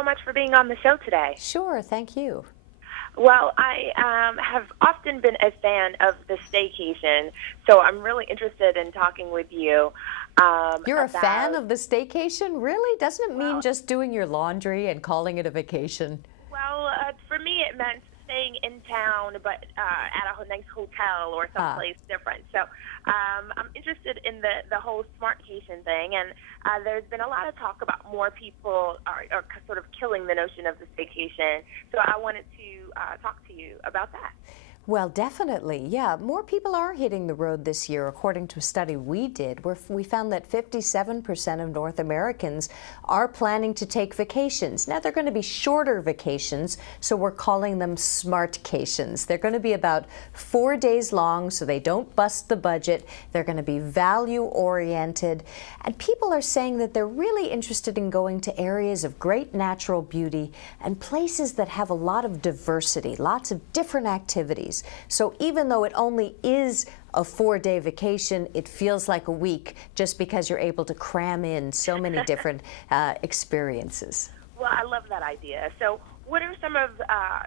so much for being on the show today. Sure, thank you. Well, I have often been a fan of the staycation, so I'm really interested in talking with you. You're a about, fan of the staycation? Really? Doesn't it mean well, just doing your laundry and calling it a vacation? for me, it meant staying in town, but at a nice hotel or someplace different. So I'm interested in the whole Smartcation thing, and there's been a lot of talk about more people are sort of killing the notion of the staycation. So I wanted to talk to you about that. Well, definitely, yeah. More people are hitting the road this year, according to a study we did, where we found that 57% of North Americans are planning to take vacations. Now, they're going to be shorter vacations, so we're calling them Smartcations. They're going to be about 4 days long, so they don't bust the budget. They're going to be value-oriented. And people are saying that they're really interested in going to areas of great natural beauty and places that have a lot of diversity, lots of different activities. So even though it only is a 4-day vacation, it feels like a week just because you're able to cram in so many different experiences. Well, I love that idea. So what are some of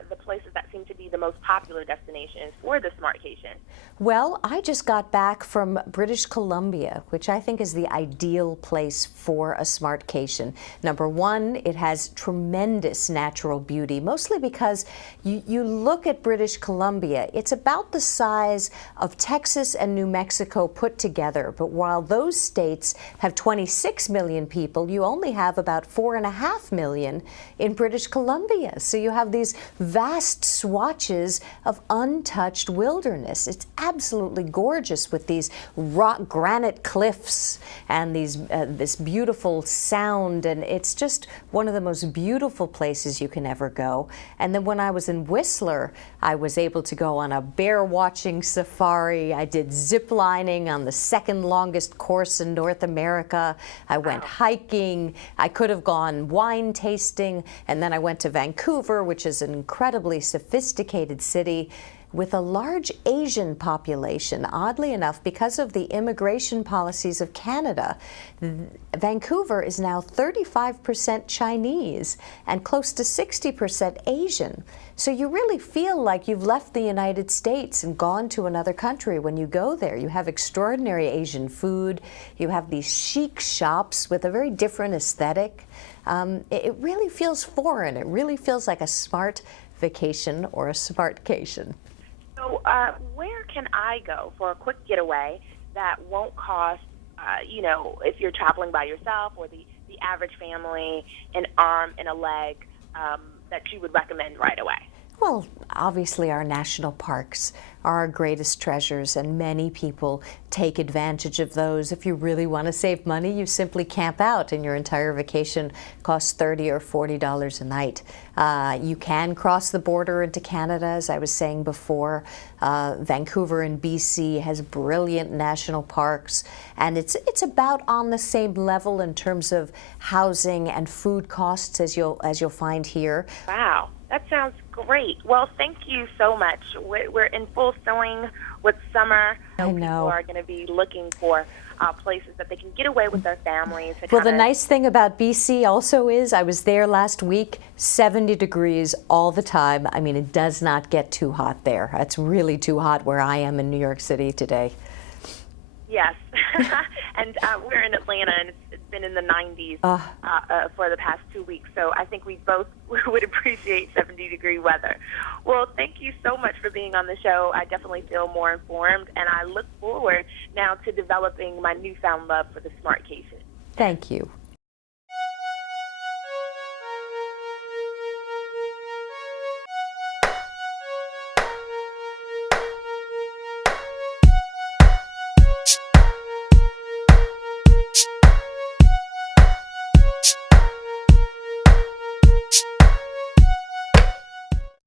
the places that seem to be the most popular destinations for the Smartcation? Well, I just got back from British Columbia, which I think is the ideal place for a Smartcation. Number one, it has tremendous natural beauty, mostly because you look at British Columbia, it's about the size of Texas and New Mexico put together. But while those states have 26 million people, you only have about 4.5 million in British Columbia. So you have these vast swatches of untouched wilderness. It's absolutely gorgeous with these rock granite cliffs and this beautiful sound, and it's just one of the most beautiful places you can ever go. And then when I was in Whistler, I was able to go on a bear watching safari. I did zip lining on the second longest course in North America. I went hiking. I could have gone wine tasting, and then I went to Vancouver, which is an incredibly sophisticated city with a large Asian population. Oddly enough, because of the immigration policies of Canada, Vancouver is now 35% Chinese and close to 60% Asian. So you really feel like you've left the United States and gone to another country when you go there. You have extraordinary Asian food. You have these chic shops with a very different aesthetic. It really feels foreign. It really feels like a smart vacation or a Smartcation. So where can I go for a quick getaway that won't cost, if you're traveling by yourself or the average family, an arm and a leg that you would recommend right away? Well, obviously our national parks are our greatest treasures, and many people take advantage of those. If you really want to save money, you simply camp out, and your entire vacation costs $30 or $40 a night. You can cross the border into Canada, as I was saying before. Vancouver in BC has brilliant national parks, and it's about on the same level in terms of housing and food costs as you'll find here. Wow. That sounds great. Well, thank you so much. We're in full swing with summer. I know. People are going to be looking for places that they can get away with their families. Well, the nice thing about BC also is I was there last week, 70 degrees all the time. I mean, it does not get too hot there. It's really too hot where I am in New York City today. Yes. And we're in Atlanta, and it's been in the 90s for the past 2 weeks. So I think we both would appreciate 70-degree weather. Well, thank you so much for being on the show. I definitely feel more informed, and I look forward now to developing my newfound love for the Smartcation. Thank you.